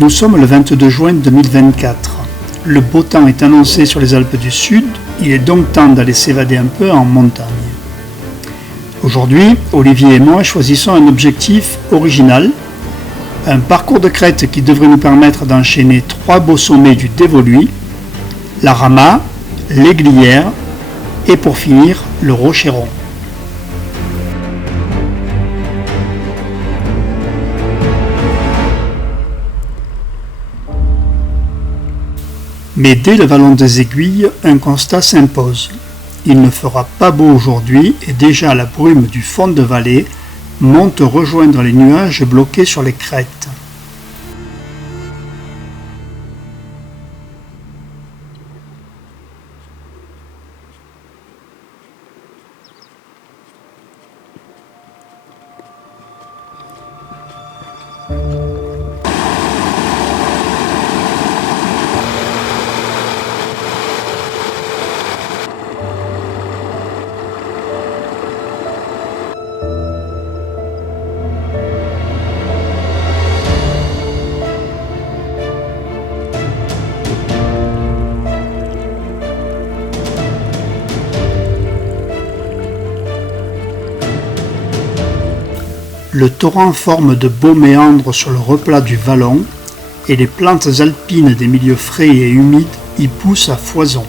Nous sommes le 22 juin 2024. Le beau temps est annoncé sur les Alpes du Sud, il est donc temps d'aller s'évader un peu en montagne. Aujourd'hui, Olivier et moi choisissons un objectif original, un parcours de crête qui devrait nous permettre d'enchaîner 3 beaux sommets du Dévoluy, la Rama, l'Aiglière et pour finir le Rocheron. Mais dès le vallon des Aiguilles, un constat s'impose. Il ne fera pas beau aujourd'hui et déjà la brume du fond de vallée monte rejoindre les nuages bloqués sur les crêtes. Le torrent forme de beaux méandres sur le replat du vallon et les plantes alpines des milieux frais et humides y poussent à foison.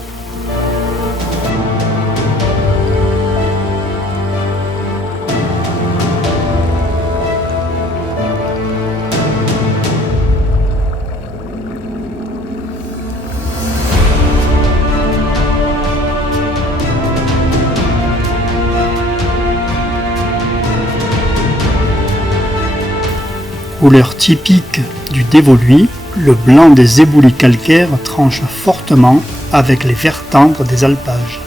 Couleur typique du Dévoluy, le blanc des éboulis calcaires tranche fortement avec les verts tendres des alpages.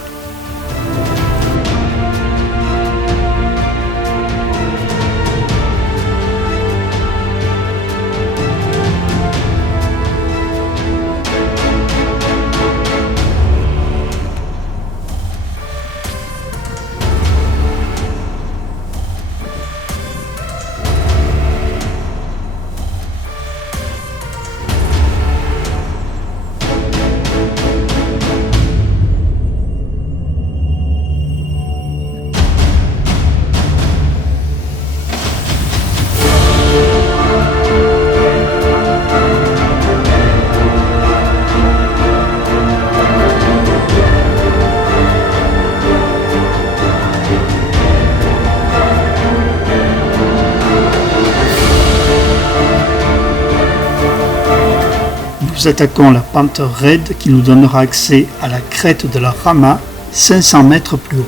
Nous attaquons la pente raide qui nous donnera accès à la crête de la Rama, 500 mètres plus haut.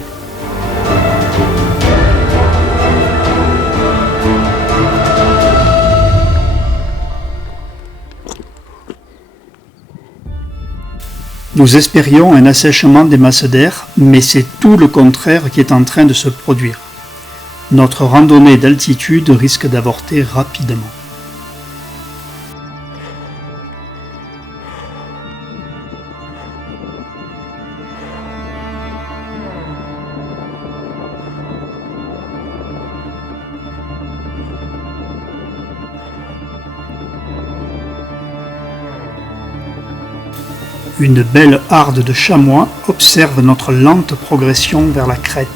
Nous espérions un assèchement des masses d'air, mais c'est tout le contraire qui est en train de se produire. Notre randonnée d'altitude risque d'avorter rapidement. Une belle harde de chamois observe notre lente progression vers la crête.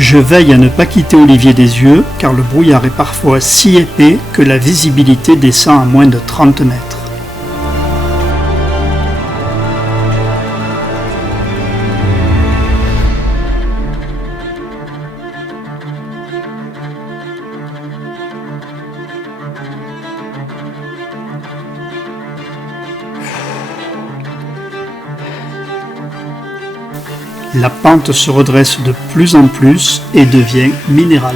Je veille à ne pas quitter Olivier des yeux car le brouillard est parfois si épais que la visibilité descend à moins de 30 mètres. La pente se redresse de plus en plus et devient minérale.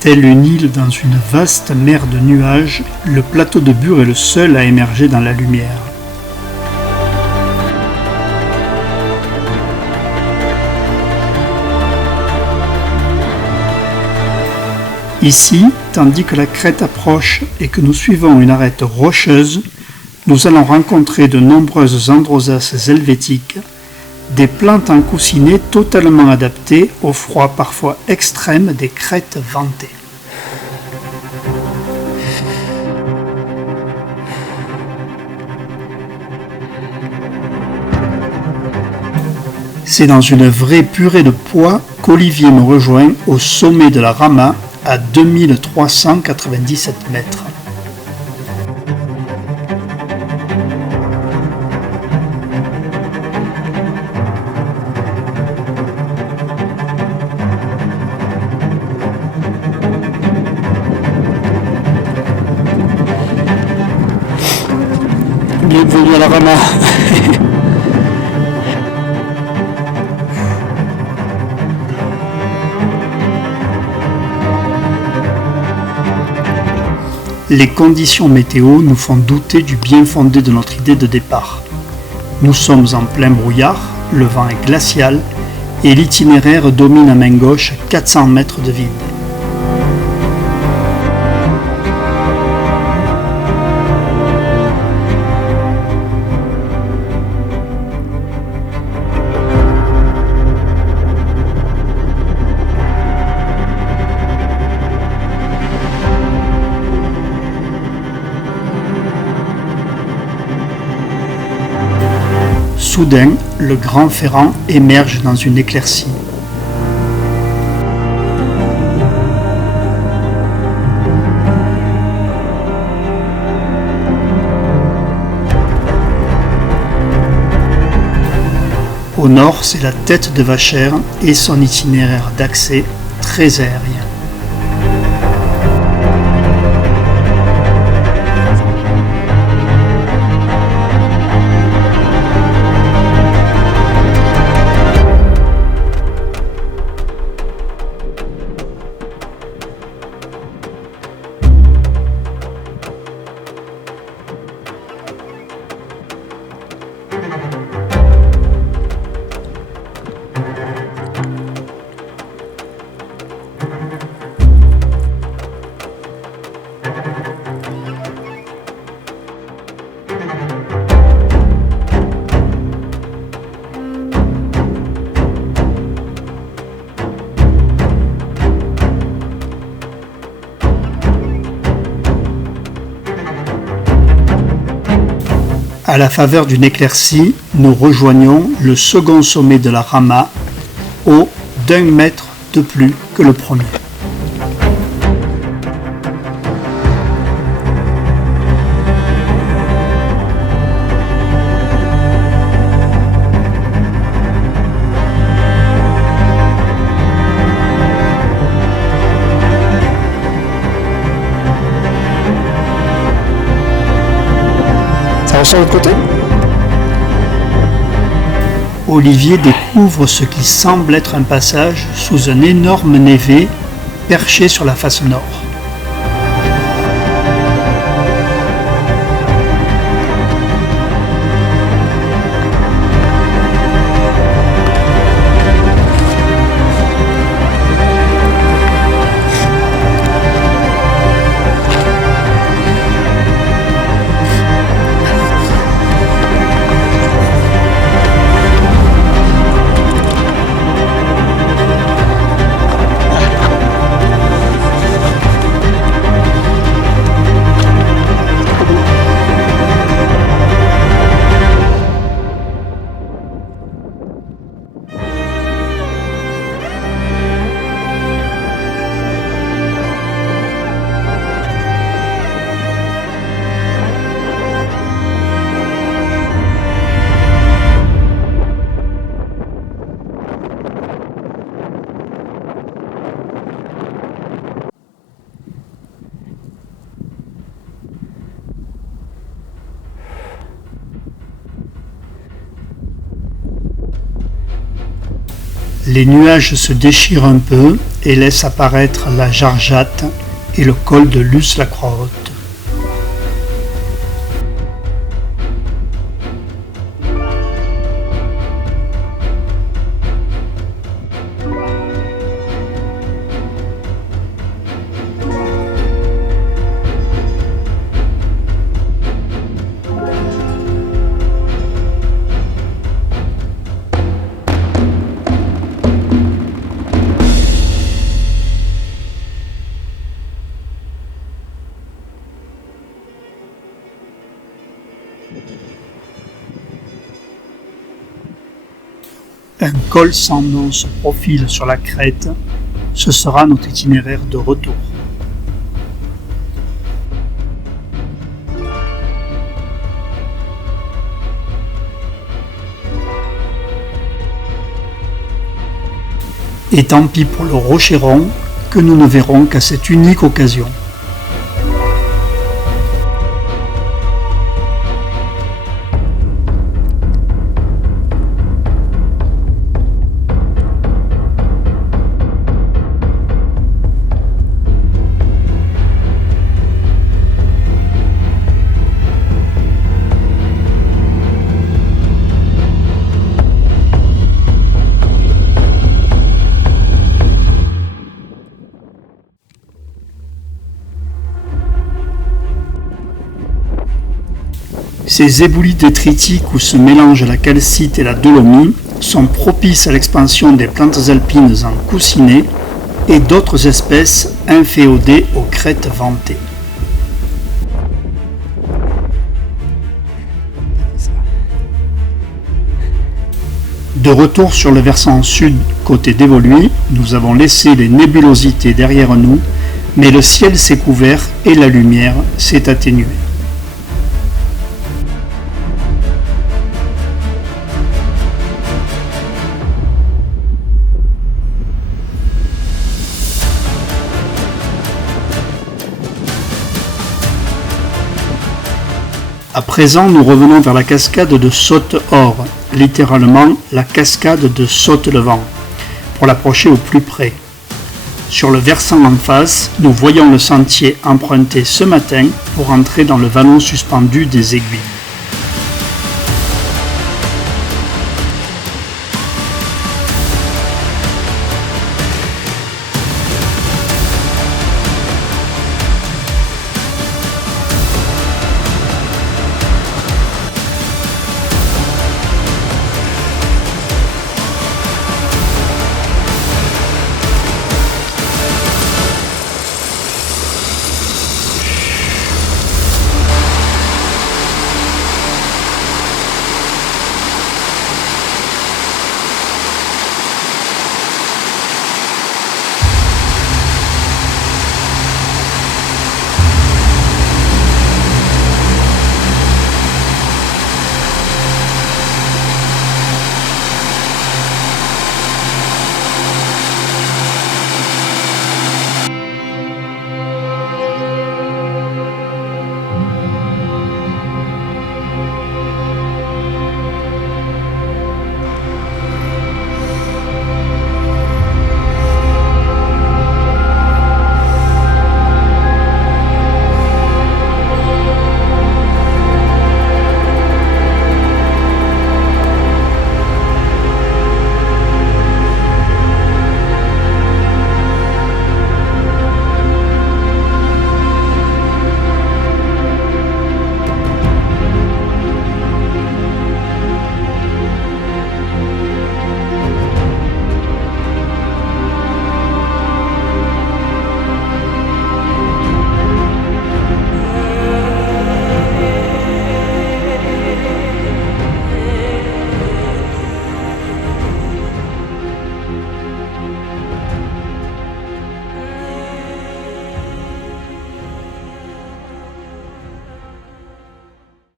Tel une île dans une vaste mer de nuages, le plateau de Bure est le seul à émerger dans la lumière. Ici, tandis que la crête approche et que nous suivons une arête rocheuse, nous allons rencontrer de nombreuses androsaces helvétiques, des plantes encoussinées totalement adaptées au froid parfois extrême des crêtes ventées. C'est dans une vraie purée de pois qu'Olivier me rejoint au sommet de la Rama à 2397 mètres. Bienvenue à la Rama. Les conditions météo nous font douter du bien fondé de notre idée de départ. Nous sommes en plein brouillard, le vent est glacial et l'itinéraire domine à main gauche 400 mètres de vide. Soudain, le grand Ferrand émerge dans une éclaircie. Au nord, c'est la tête de Vachère et son itinéraire d'accès très aérien. À la faveur d'une éclaircie, nous rejoignons le second sommet de la Rama, haut d'1 mètre de plus que le premier. Sur l'autre côté, Olivier découvre ce qui semble être un passage sous un énorme névé perché sur la face nord. Les nuages se déchirent un peu et laisse apparaître la Jarjate et le col de Luz-la-Croix-Haute. Un col sans nom se profile sur la crête, ce sera notre itinéraire de retour. Et tant pis pour le Rocheron, que nous ne verrons qu'à cette unique occasion. Ces éboulis détritiques où se mélangent la calcite et la dolomie sont propices à l'expansion des plantes alpines en coussinets et d'autres espèces inféodées aux crêtes ventées. De retour sur le versant sud, côté d'Évoluy, nous avons laissé les nébulosités derrière nous, mais le ciel s'est couvert et la lumière s'est atténuée. À présent, nous revenons vers la cascade de Saute-Or, littéralement la cascade de Saute-le-Vent, pour l'approcher au plus près. Sur le versant en face, nous voyons le sentier emprunté ce matin pour entrer dans le vallon suspendu des Aiguilles.